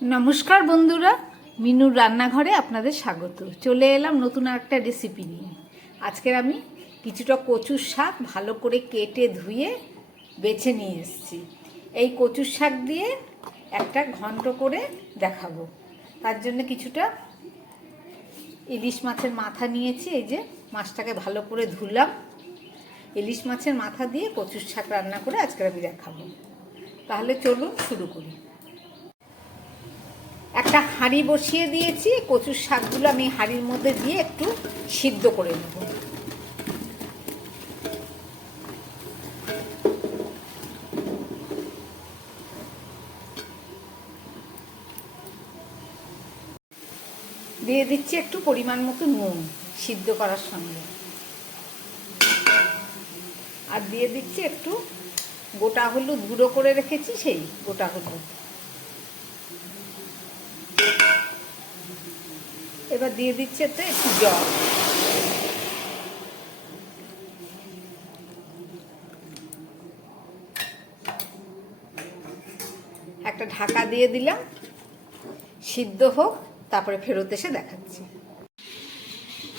নমস্কার বন্ধুরা, মিনুর রান্নাঘরে আপনাদের স্বাগত। চলে এলাম নতুন একটা রেসিপি নিয়ে। আজকের আমি কিছুটা কচুর শাক ভালো করে কেটে ধুয়ে বেছে নিয়ে এসেছি। এই কচুর শাক দিয়ে একটা ঘন্ট করে দেখাবো। তার জন্য কিছুটা ইলিশ মাছের মাথা নিয়েছি। এই যে মাছটাকে ভালো করে ধুলাম। ইলিশ মাছের মাথা দিয়ে কচুর শাক রান্না করে আজকে আমি দেখাবো। তাহলে চলুন শুরু করি। একটা হাঁড়ি বসিয়ে দিয়েছি। কচুর শাকগুলো আমি হাঁড়ির মধ্যে দিয়ে একটু সিদ্ধ করে নেব। দিয়ে দিচ্ছি একটু পরিমাণ মতো নুন সিদ্ধ করার সঙ্গে, আর দিয়ে দিচ্ছি একটু গোটা হলুদ, গুঁড়ো করে রেখেছি সেই গোটা হলুদ। এবার দিয়ে দিচ্ছে তো একটু জল। একটা ঢাকা দিয়ে দিলাম, সিদ্ধ হোক, তারপরে ফেরত এসে দেখাচ্ছি।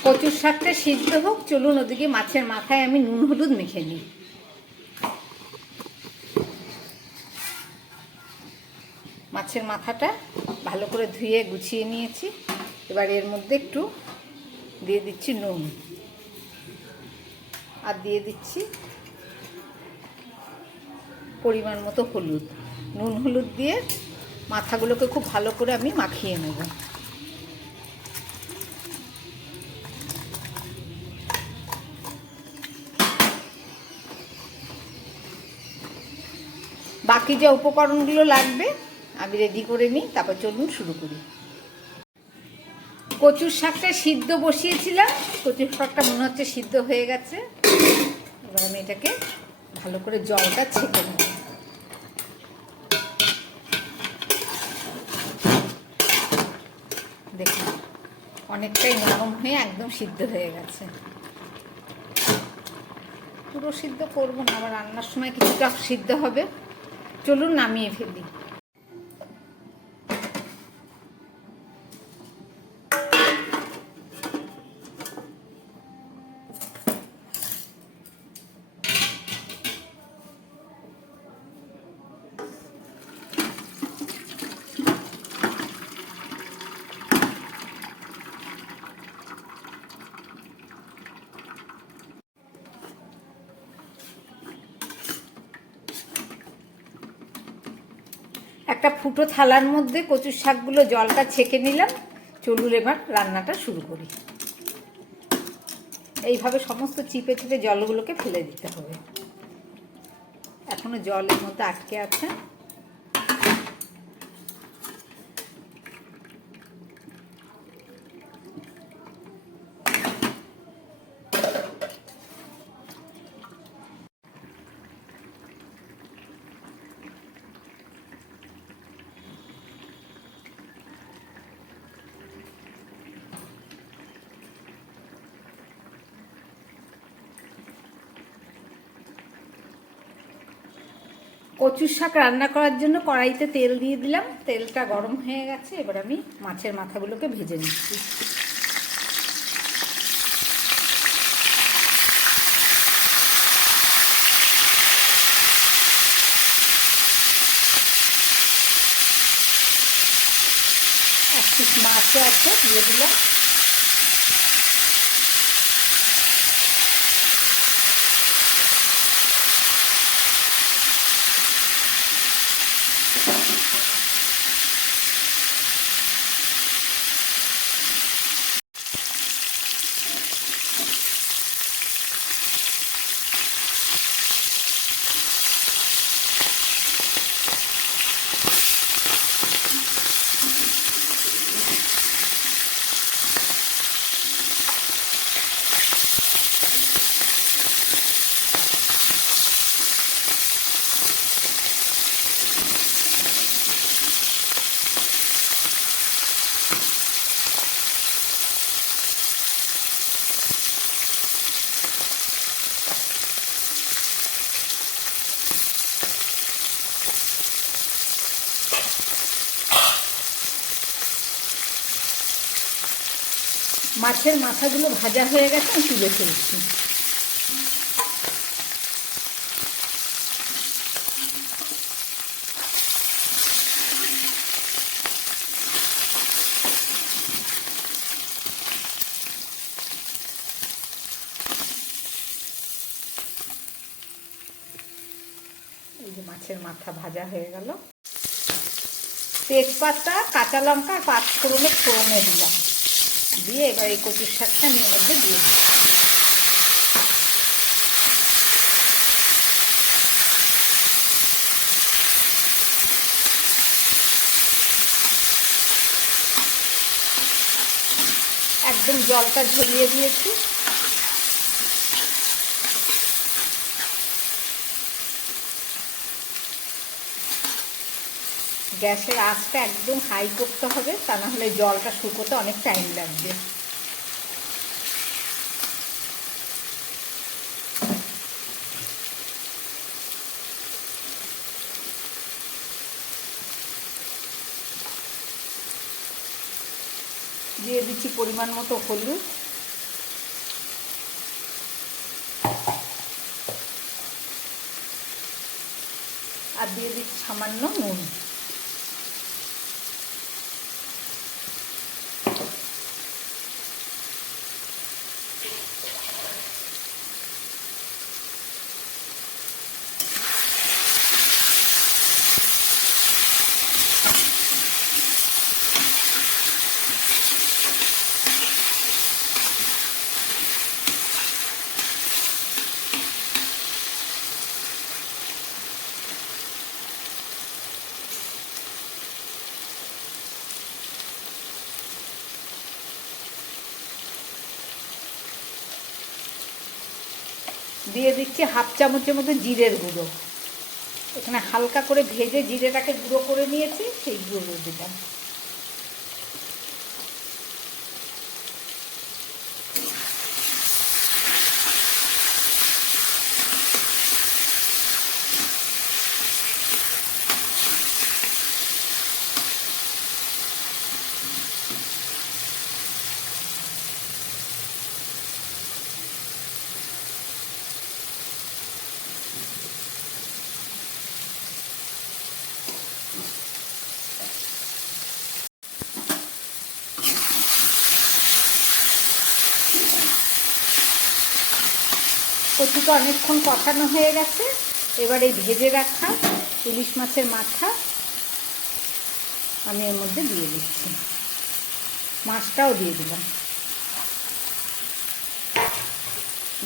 কচুর শাকটা সিদ্ধ হোক, চলুন ওদিকে মাছের মাথায় আমি নুন হলুদ মেখে নিই। মাছের মাথাটা ভালো করে ধুয়ে গুছিয়ে নিয়েছি। এবার এর মধ্যে একটু দিয়ে দিচ্ছি নুন, আর দিয়ে দিচ্ছি পরিমাণ মতো হলুদ। নুন হলুদ দিয়ে মাথাগুলোকে খুব ভালো করে আমি মাখিয়ে নেব। বাকি যে উপকরণগুলো লাগবে আমি রেডি করে নিই, তারপর চলুন শুরু করি। কচুর শাকটা সিদ্ধ বসিয়েছিলাম। কচুর শাকটা মনে হচ্ছে সিদ্ধ হয়ে গেছে। এবার আমি এটাকে ভালো করে জলটা ছেঁকে নেব। দেখুন অনেকটাই নরম হয়ে একদম সিদ্ধ হয়ে গেছে। পুরো সিদ্ধ করবো না, আবার রান্নার সময় কিছুটা সিদ্ধ হবে। চলুন নামিয়ে ফেলি। একটা ফুটো থালার মধ্যে কচুর শাকগুলো জলটা ছেঁকে নিলাম। চলুন এবার রান্নাটা শুরু করি। এইভাবে সমস্ত চিপে চিপে জলগুলোকে ফেলে দিতে হবে। এখনো জলের মধ্যে আটকে আছে। কচুর শাক রান্না করার জন্য কড়াইতে তেল দিয়ে দিলাম। তেলটা গরম হয়ে গেছে। এবার আমি মাছের মাথাগুলোকে ভেজে নিচ্ছি। এক পিস মাছও আছে, দিয়ে দিলাম। মাছের মাথাগুলো ভাজা হয়ে গেছে, আমি তুলে ফেলছি। এই যে মাছের মাথা ভাজা হয়ে গেল। তেজপাতা, কাঁচা লঙ্কা আর 5 ফোড়নে দিলাম, দিয়ে এবার এই কচুর শাকটা আমি এর মধ্যে দিয়ে দিই। একদম জলটা ঝরিয়ে দিয়েছি। গ্যাসের আঁচটা একদম হাই করতে হবে, তা না হলে জলটা শুকোতে অনেক টাইম লাগবে। দিয়ে দিচ্ছি পরিমাণ মতো হলুদ, আর দিয়ে দিচ্ছি সামান্য নুন। দিয়ে দিচ্ছি 1/2 চামচের মতো জিরের গুঁড়ো। এখানে হালকা করে ভেজে জিরেটাকে গুঁড়ো করে নিয়েছি, সেই গুঁড়ো দিলাম। কচুটা অনেকক্ষণ কষানো হয়ে গেছে। এবার এই ভেজে রাখা ইলিশ মাছের মাথা আমি এর মধ্যে দিয়ে দিচ্ছি, মাছটাও দিয়ে দিলাম।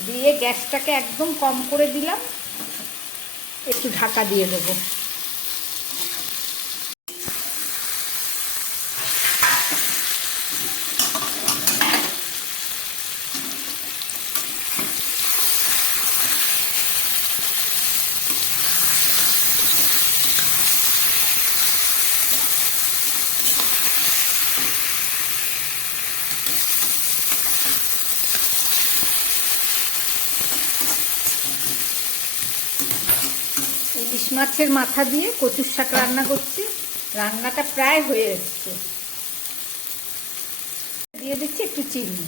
দিয়ে গ্যাসটাকে একদম কম করে দিলাম, একটু ঢাকা দিয়ে দেবো। ইলিশ মাছের মাথা দিয়ে কচুর শাক রান্না করছি, রান্নাটা প্রায় হয়ে এসছে। দিয়ে দিচ্ছি একটু চিনি।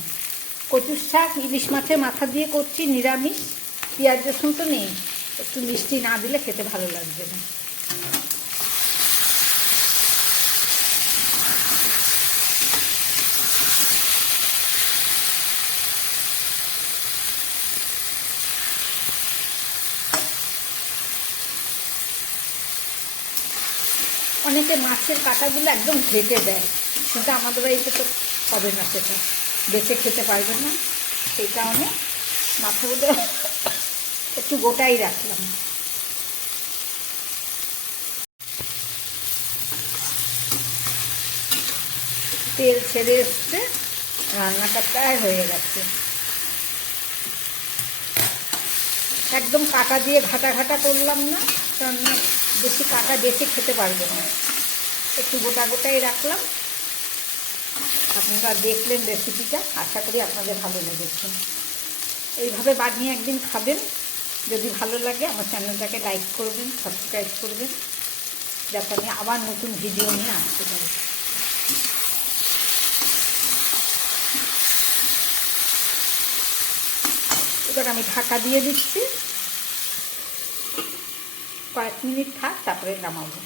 কচুর শাক ইলিশ মাছের মাথা দিয়ে করছি, নিরামিষ, পেঁয়াজ রসুন তো নেই, একটু মিষ্টি না দিলে খেতে ভালো লাগবে না। অনেকে মাছের কাঁটাগুলো একদম ঘেটে দেয়, কিন্তু আমাদের বাড়িতে তো হবে না, সেটা বেছে খেতে পারবে না, সেই কারণে মাথাগুলো একটু গোটাই রাখলাম। তেল ছেড়ে এসছে, রান্নাটা প্রায় হয়ে গেছে। একদম কাঁটা দিয়ে ঘাটা ঘাটা করলাম না, কারণ বেশি কাঁটা বেছে খেতে পারবে না, একটু গোটা গোটাই রাখলাম। আপনারা দেখলেন রেসিপিটা, আশা করি আপনাদের ভালো লেগেছে। এইভাবে বানিয়ে একদিন খাবেন, যদি ভালো লাগে আমার চ্যানেলটাকে লাইক করবেন, সাবস্ক্রাইব করবেন, যাতে আমি আবার নতুন ভিডিও নিয়ে আসতে পারি। এবার আমি ঢাকা দিয়ে দিচ্ছি, কয়েক মিনিট থাক, তারপরে নামাবো।